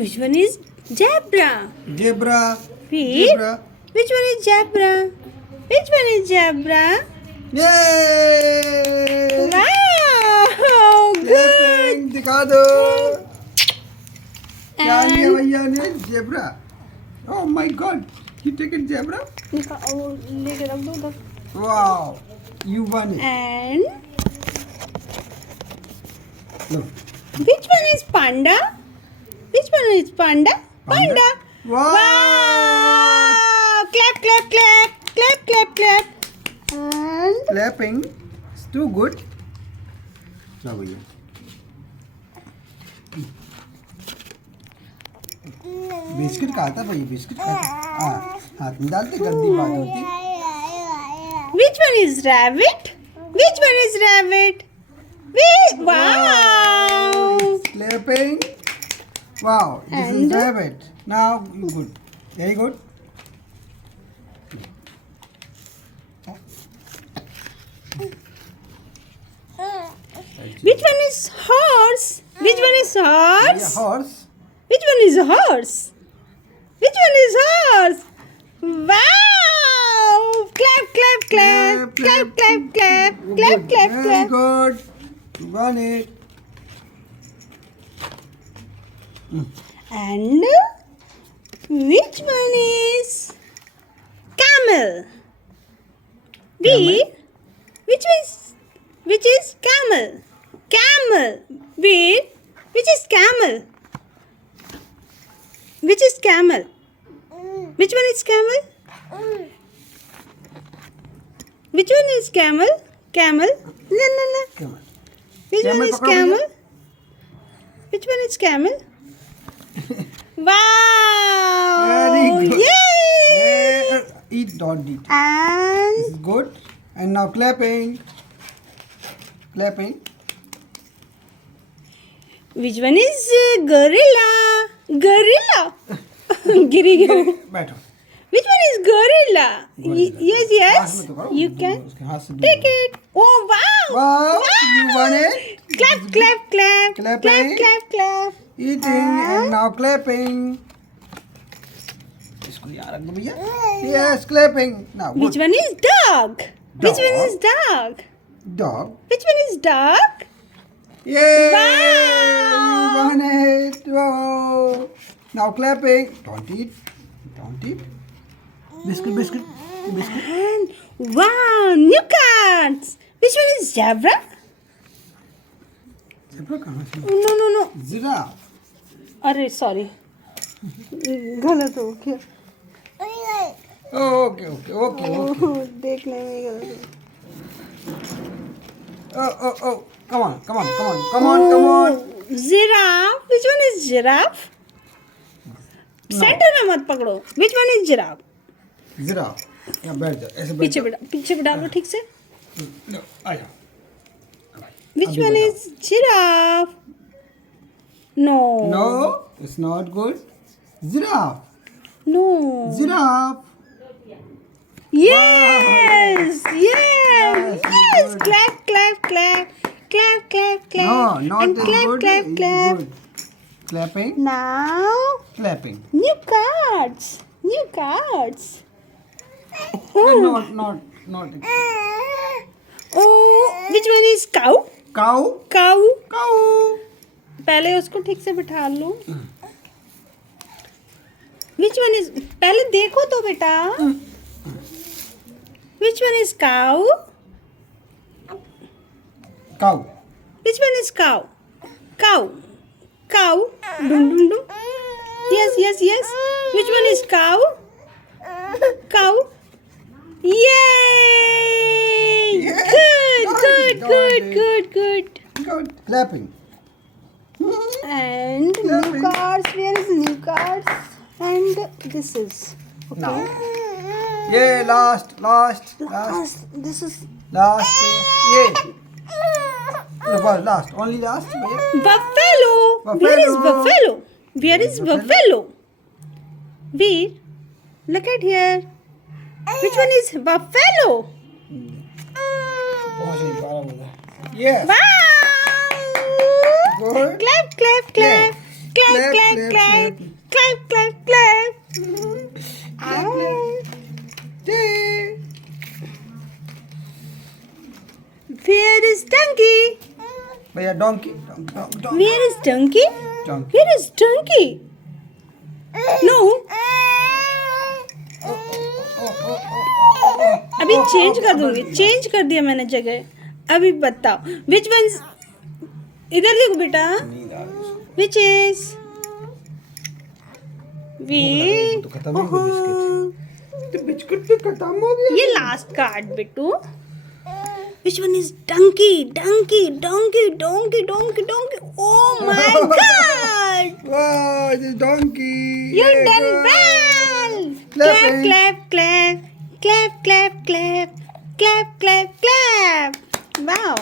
Which one is zebra? Zebra. Wait. Zebra. Which one is zebra? Which one is zebra? Yay! Wow! Good. Clapping, दिखा दो क्या लिया And भैया ने zebra. Oh my God! You taken zebra? लेके रख दो उधर. Wow! You won it. And No. which one is panda? Which one is panda? Panda. Wow! Wow! Clap, clap, clap, clap, clap, clap. And Clapping. It's too good. ना भैया. Biscuit खाता भैया biscuit खाता. हाँ हाथ में डालते गंदी बात होती. which one is rabbit? Which one is rabbit? Wow! Clapping. Wow, this And? is rabbit. Now you good. Very good. Which one is horse? Which one is horse? Yeah, horse. Which one is horse? Which one is horse? Wow! Clap, clap, clap, clap, clap, clap, clap, clap, Very clap. good. You won it. And which one is camel? Camel? Which is camel? Camel. Which is camel? Which is camel? Which one is camel? Which one is camel? Camel? No, no, no. Come on. Which one Camel is पकड़ो camel? Which one is camel? Wow! Very good. Yay! Yeah. Eat, don't eat. This And is good. And now clapping. Clapping. which one is gorilla? Gorilla. गिरी गया. बैठो. Which one is gorilla? Gorilla. Yes, हाथ yes. में तो करो. You can उसके हाथ से take it. Oh wow! Wow, you won it. Clap, clap, clap. Clapping. Clap, clap, clap. Eating and now clapping. इसको यहाँ रख दो भैया. Yes, clapping. Now Which good. one is dog? Which one Dog. is dog? Dog. Which one is dog? Yay! Wow. You won it. Wow. Now clapping. Don't eat. Don't eat. Biscuit, biscuit, biscuit. And wow, new cards. Which one is zebra? Zebra कहाँ से? No, no, no. Giraffe. अरे sorry. गलत हो गया. Oh, okay, okay, okay, okay. देखने में गलत हो. Oh. Come on, come on, come on, come on, come on. Giraffe. Which one is giraffe? Centre में मत पकड़ो. Which one is giraffe? Giraffe. यहाँ बैठ जाओ. ऐसे बैठ पीछे बैठा लो ठीक से. जाओ. No, आ जाओ. Which one is giraffe? No. No, it's not good. Giraffe. No. Giraffe. Yes. Yes. Yes, Yes. good. Clap, clap, clap. Clap, clap, clap. No, not And as clap, good. clap, It's clap. good. Clapping. Now, Clapping. new cards. New cards. Not. Oh, which one is cow? Cow. Cow. Cow. पहले उसको ठीक से बिठा लो. Which one is? पहले देखो तो बेटा. Which one is cow? Cow. Which one is cow? Cow. Cow. Dum dum dum. Yes. Which one is cow? Cow. Yay! Yes. Good. Good. Clapping. And new Clapping. cards. Where is new cards? And this is. Okay. Now. Yeah, last. This is Last. Yeah. No, last. Only last. Yeah. buffalo. Where is buffalo? Where is buffalo? Where? Look at here. Which one is buffalo? Yes. Wow! Good. Clap, clap, clap. Clap, clap, clap, clap, clap, clap, clap. Yay. Where is donkey? Bhaiya, donkey. Donkey. Where is donkey? Donkey. Where is donkey? No. अभी change कर दूंगी. Change कर दिया मैंने जगह. अभी बताओ. Which one's? इधर देखो बेटा. Which is? तो खत्म हो गया बिस्किट. तो बिस्किट तो खत्म हो गया. ये लास्ट कार्ड बेटू. Which one is donkey? Donkey, donkey, donkey, donkey, donkey. Oh my God! Wow, it is donkey. You Yeah, done good. well. Clapping. Clap, clap, clap, clap, clap, clap, clap, clap, clap. Wow.